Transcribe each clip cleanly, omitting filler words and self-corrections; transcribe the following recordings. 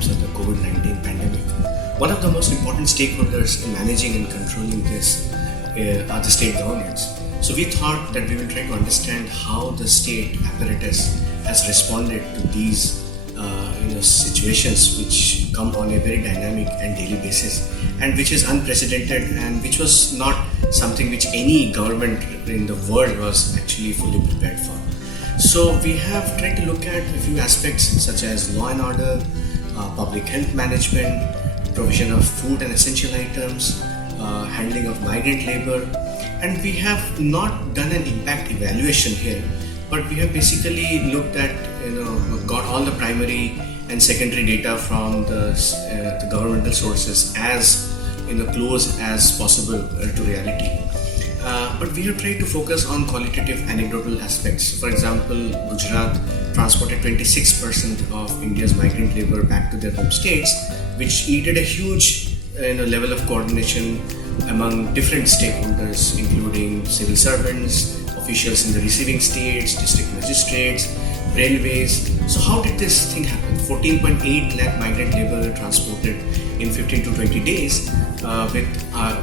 terms of the Covid-19 pandemic. One of the most important stakeholders in managing and controlling this are the state governments. So we thought that we will try to understand how the state apparatus has responded to these situations which come on a very dynamic and daily basis, and which is unprecedented, and which was not something which any government in the world was actually fully prepared for. So we have tried to look at a few aspects such as law and order, public health management, provision of food and essential items, handling of migrant labor, and we have not done an impact evaluation here, but we have basically looked at, got all the primary and secondary data from the governmental sources as close as possible to reality. But we have tried to focus on qualitative anecdotal aspects. For example, Gujarat transported 26% of India's migrant labor back to their home states, which needed a huge level of coordination among different stakeholders, including civil servants, officials in the receiving states, district magistrates, railways. So how did this thing happen? 14.8 lakh migrant labor transported in 15 to 20 days with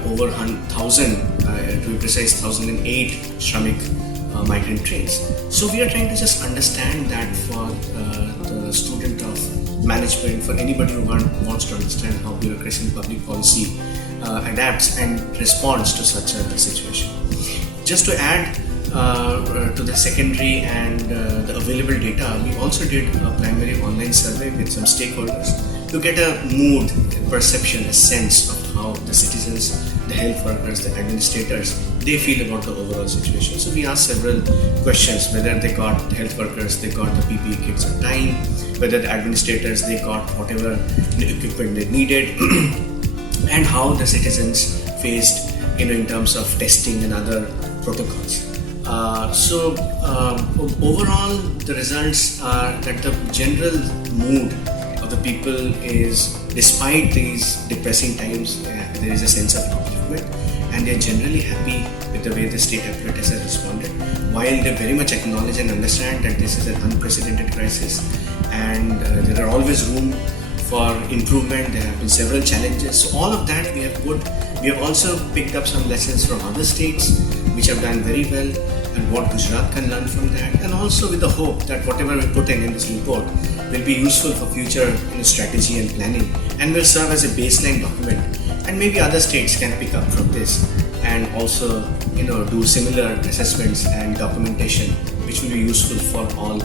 over 1,000, to be precise, 1,008 Shramik migrant trains. So we are trying to just understand that for the student of management, for anybody who wants to understand how bureaucracy and public policy adapts and responds to such a situation. Just to add to the secondary and the available data, we also did a primary online survey with some stakeholders to get a mood, a perception, a sense of how the citizens, the health workers, the administrators, they feel about the overall situation. So we asked several questions, whether the health workers, they got the PPE kits on time, whether the administrators, they got whatever equipment they needed, and how the citizens faced, in terms of testing and other protocols. Overall, the results are that the general mood of the people is, despite these depressing times, there is a sense of improvement, and they are generally happy with the way the state apparatus has responded, while they very much acknowledge and understand that this is an unprecedented crisis, and there are always room for improvement. There have been several challenges. So all of that we have put. We have also picked up some lessons from other states which have done very well, and what Gujarat can learn from that, and also with the hope that whatever we put in this report will be useful for future strategy and planning, and will serve as a baseline document, and maybe other states can pick up from this and also do similar assessments and documentation, which will be useful for all